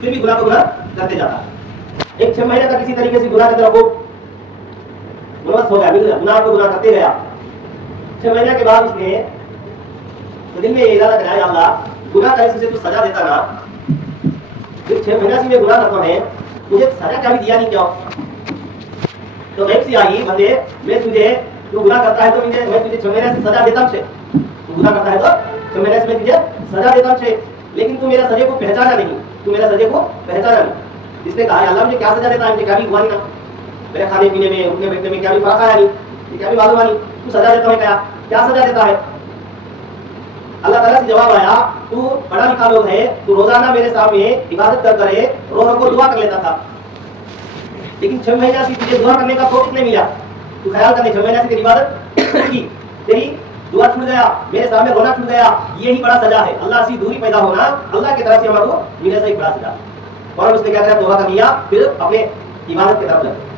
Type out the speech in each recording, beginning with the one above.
پھر بھی گناہ کو گناہ کرتے جاتا ہے. ایک 6 مہینے کا کسی طریقے سے گناہ کے اندر وہ ملوث ہو گیا, گناہ کو گناہ کرتے گیا. 6 مہینے کے بعد اس نے دل میں یہ ارادہ کرایا, یا اللہ گناہ کرنے سے تو سزا دیتا نا, پھر 6 مہینے سے میں گناہ کرتا ہے, مجھے سزا کیا بھی دیا نہیں کیا. تو ایک سی آئی بندے, میں تجھے تو گناہ کرتا ہے تو میں تجھے 6 مہینے سے سزا دیتا ہوں, تو گناہ کرتا ہے تو 6 مہینے سے میں تجھے سزا دیتا ہوں, لیکن تو میرا سزے کو پہچانا نہیں, تو میرا سزے کو پہچانا نہیں. اس نے کہا اللہ مجھے کیا سزا دیتا ہے, مجھے کیا بھی ہوا نہیں نا, میرے کھانے پینے میں اٹھنے بیٹھنے میں کیا بھی فرق آیا نہیں, کیا بھی معلوم نہیں, تو سزا دیتا ہے کیا سزا دیتا ہے. اللہ تعالیٰ سے جواب آیا, تو پڑھا لکھا لوگ ہے, تو روزانہ میرے سامنے عبادت کر کرے روزوں کو دعا کر لیتا تھا, لیکن 6 مہینے سے تجھے دعا کرنے کا توفیق نہیں ملا. تو خیال کرنے 6 مہینے سے تیری عبادت کی, تیری دعا چھوٹ گیا, میرے سامنے رونا چھوٹ گیا, یہی بڑا سزا ہے. اللہ سے دوری پیدا ہونا اللہ کی طرف سے ہمارے کو ملنے سے ایک بڑا سزا. اور اس نے کیا کیا, توبہ کر لیا, پھر اپنے عبادت کی طرف لگے.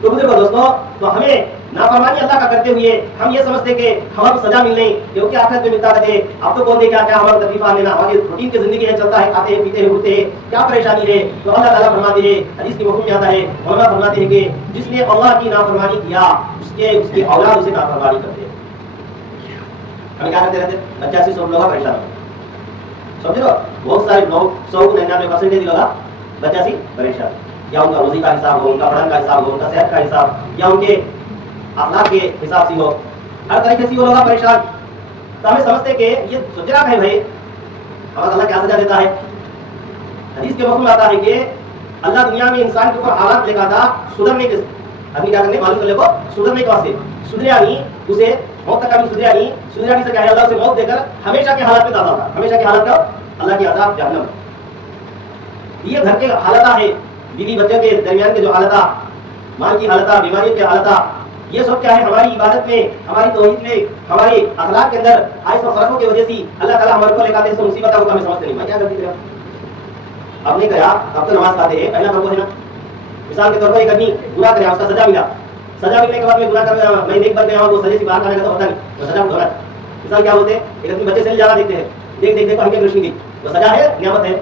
تو بزرگوں دوستوں, تو ہمیں نافرمانی اللہ کا کرتے ہوئے ہم یہ سمجھتے کہ ہمارا سزا مل نہیں, کیونکہ آخرت میں ملتا رہے. اب تو بولتے کیا کیا ہمارا تکلیف آنے نا, ہماری روٹین کی زندگی ہے, چلتا ہے, کھاتے ہیں پیتے ہیں اٹھتے ہیں, کیا پریشانی ہے. تو اللہ تعالیٰ فرماتے ہیں, حدیث کی مفہوم میں آتا ہے, علماء فرماتے ہیں کہ جس نے اللہ کی نافرمانی کیا اس کی اولاد اسے نافرمانی کرتے ہیں. ہمیں کیا کرتے رہتے, بچہ سے 100 لوگ پریشان ہوتے, سمجھ لو بہت سارے لوگ 100-99% لوگ بچہ سے پریشان, یا ان کا روزی کا حساب ہو, ان کا پڑھن کا حساب ہو, ان کا صحت کا حساب, یا ان کے اخلاق کے حساب سے ہو, ہر طریقے سے وہ لوگ پریشان. تو ہمیں سمجھتے کہ یہ سوچنا ہے بھائی ہمارا اللہ کیا سزا دیتا ہے. حدیث کے مفہوم آتا ہے کہ اللہ دنیا میں انسان کے اوپر حالات لے کا تھا سدھرنے کے, آدمی کیا کرنے معلوم کرنے کو سدھرنے کے واسطے, سدھریا نہیں, اسے موت تک کبھی سدھریا نہیں سے کیا ہے, اللہ سے موت دے کر ہمیشہ کے حالات میں ڈالا تھا, ہمیشہ کی حالت کا اللہ کی عذاب جہنم. یہ گھر کے حالات ہے, بیوی بچوں کے درمیان کے جو حالت, مال کی حالت, بیماری کے حالت, یہ سب کیا ہے ہماری عبادت میں, ہماری توحید میں, ہماری اخلاق کے اندر آئس و فرقوں کی وجہ سے اللہ تعالیٰ ہمارے کو لے کر اس مصیبت کو ہمیں سمجھتے نہیں. میں کیا کرتی تھی, اب نہیں کرا, اب تو نماز پڑھتے ہیں, پہلا فرق ہے نا. مثال کے طور پر ایک آدمی گناہ کرے, اس کا سزا ملا, سزا ملنے کے بعد میں گناہ کر رہا, میں ایک بار گیا وہ سزے سے باہر آنے کا تو ہوتا نہیں, وہ سزا ہوتا ہے. مثال کیا ہوتے ہیں, ایک آدمی بچے سے جانا دیکھتے ہیں, دیکھ دیکھ دیکھ ہم کی روشنی دی, وہ سزا ہے نعمت ہے.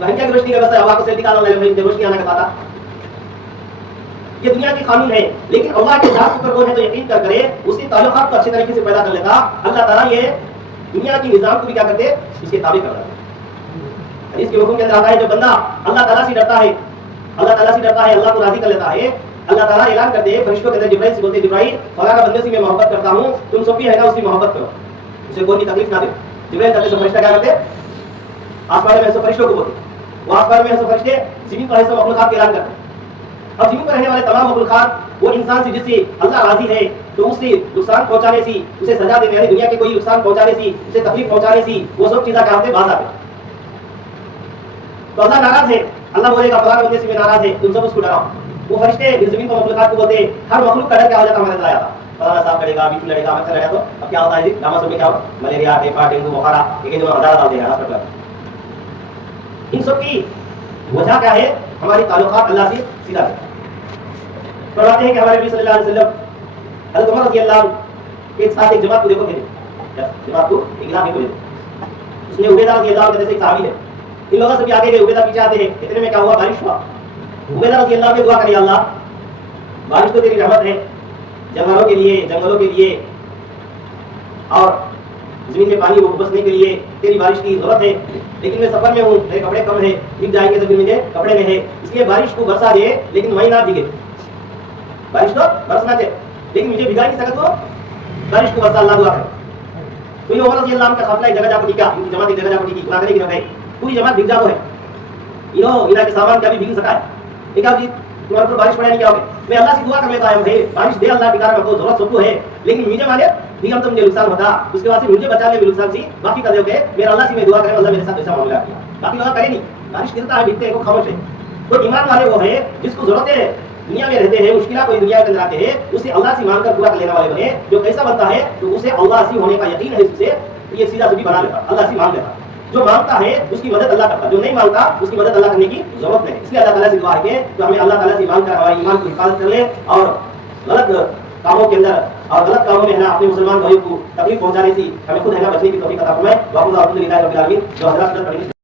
ہم کی روشنی کا بس ہوا کو سے نکالنا روشنی آنا کا پاتا. یہ دنیا کے قانون ہے, لیکن اللہ کے ذات پر کون ہے تو یقین کر کرے, اس کے تعلقات کو اچھے طریقے سے پیدا کر لیتا. اللہ تعالیٰ یہ دنیا کی نظام کو بھی کیا کرتے, اس کے تابع کر رہا ہے. اس کے حکم کے اندر آتا ہے جو بندہ اللہ تعالیٰ سے ڈرتا ہے, اللہ تعالیٰ سے ڈرتا ہے, اللہ کو راضی کر لیتا ہے, اللہ تعالیٰ اعلان کرتے ہیں فرشتوں کے اندر جبرائیل سے بولتے, جبرائیل فلاں بندے سے میں محبت کرتا ہوں, تم سب بھی ہے نا اس کی محبت کرو, اسے کوئی تکلیف نہ دے. جبرائیل کرنے سے فرشتہ کیا کرتے, آسمان میں ایسے فرشتوں کو بولتے, وہ آسمان میں ایسے فرشتے زمین پر ایسے مخلوقات کے اعلان کرتے. اب زمین پر رہنے والے تمام مخلوقات وہ انسان سے جس سے اللہ راضی ہے, تو اس سے نقصان پہنچانے سے, اسے سزا دینے, یعنی دنیا کے کوئی نقصان پہنچانے سے, اسے تکلیف پہنچانے سے, وہ سب چیزیں کہاں سے باز آتے. تو اللہ ناراض ہے, اللہ بولے گا فلاں بندے سے میں ناراض ہے, تم سب اس کو ڈراؤ. وہ فرشتے زمین پر مخلوقات کو بولتے, ہر مخلوق کا ڈر کیا ہو جاتا, ہمارے آیا تھا فلاں صاحب کرے گا, بیچ لڑے گا, مچھر لڑے گا, تو اب کیا ہوتا ہے جی, ڈاما سب میں کیا ہو, ملیریا, ٹیپا, ڈینگو, بخارا, یہ جو ہزار ڈال دے گا ہاسپٹل. ان سب کی وجہ کیا ہے, ہماری تعلقات اللہ سے سیدھا ہے. فرماتے ہیں کہ ہمارے نبی صلی اللہ علیہ وسلم حضرت عمر رضی اللہ عنہ کے ساتھ ایک جماعت کو دیکھو, جماعت کو ایک علاقے کو دیکھو, اس نے عبیدہ رضی اللہ عنہ جیسے ایک صحابی ہے, ان لوگوں سے بھی آگے گئے, عبیدہ پیچھے آتے ہیں. اتنے میں کیا ہوا, بارش ہوا. عبیدہ رضی اللہ نے دعا کری, اللہ بارش تو تیری رحمت ہے, جنگلوں کے لیے اور زمین میں پانی کو بسنے کے لیے تیری بارش کی ضرورت ہے, لیکن میں سفر میں ہوں, میرے کپڑے کم ہیں, بھیگ جائیں گے تو پھر مجھے کپڑے میں ہے, اس لیے بارش کو برسا دے, لیکن میں نہ بھیگے. بارش تو برسنا چاہیے, لیکن مجھے بھگا نہیں سکتا, تو بارش کو برسا, اللہ دعا کرے. تو یہ عمر رضی اللہ عنہ کا قافلہ ایک جگہ جا پڑی, کیا ان کی جماعت ایک جگہ جا پڑی کی, گناہ کرنے کی نہ پوری جماعت بھیگ جا ہے, انہوں کے سامان کیا بھی بھیگ سکا ہے. ایک آپ جی تمہارے پر بارش پڑے نہیں, کیا ہوگا, میں اللہ سے دعا کر لیتا ہے, بارش دے اللہ ٹھکانا, کو ضرورت سب کو ہے, لیکن مجھے مانے بھیگم تو مجھے نقصان ہوتا, اس کے بعد سے مجھے بچا لے نقصان سے, باقی کر دے میرا اللہ سے میں دعا کرے, اللہ میرے ساتھ ایسا معاملہ کیا. باقی لوگ کرے نہیں, بارش گرتا ہے, بھیگتے ہیں, وہ خاموش ہے. تو ایمان والے وہ ہے جس کو ضرورت ہے, دنیا میں رہتے ہیں, مشکلات کوئی دنیا کے اندر آتے ہیں, اسے اللہ سے مان کر پورا کر لینے والے بنے. جو کیسا بنتا ہے تو اسے اللہ سے ہونے کا یقین ہے, اس سے یہ سیدھا سیدھی بنا لیتا, اللہ سے مان لیتا. جو مانگتا ہے اس کی مدد اللہ کرتا, جو نہیں مانگتا اس کی مدد اللہ کرنے کی ضرورت نہیں. اس لیے اللہ تعالیٰ سے دعا ہے کہ ہمیں اللہ تعالیٰ سے ایمان کر ہمارے ایمان کو حفاظت کر لے, اور غلط کاموں کے اندر اور غلط کاموں میں ہے نا اپنے مسلمان بھائیوں کو تکلیف پہنچانے سے ہمیں خود ہے نا بچنے کی توفیق عطا فرمائے. جو حضرات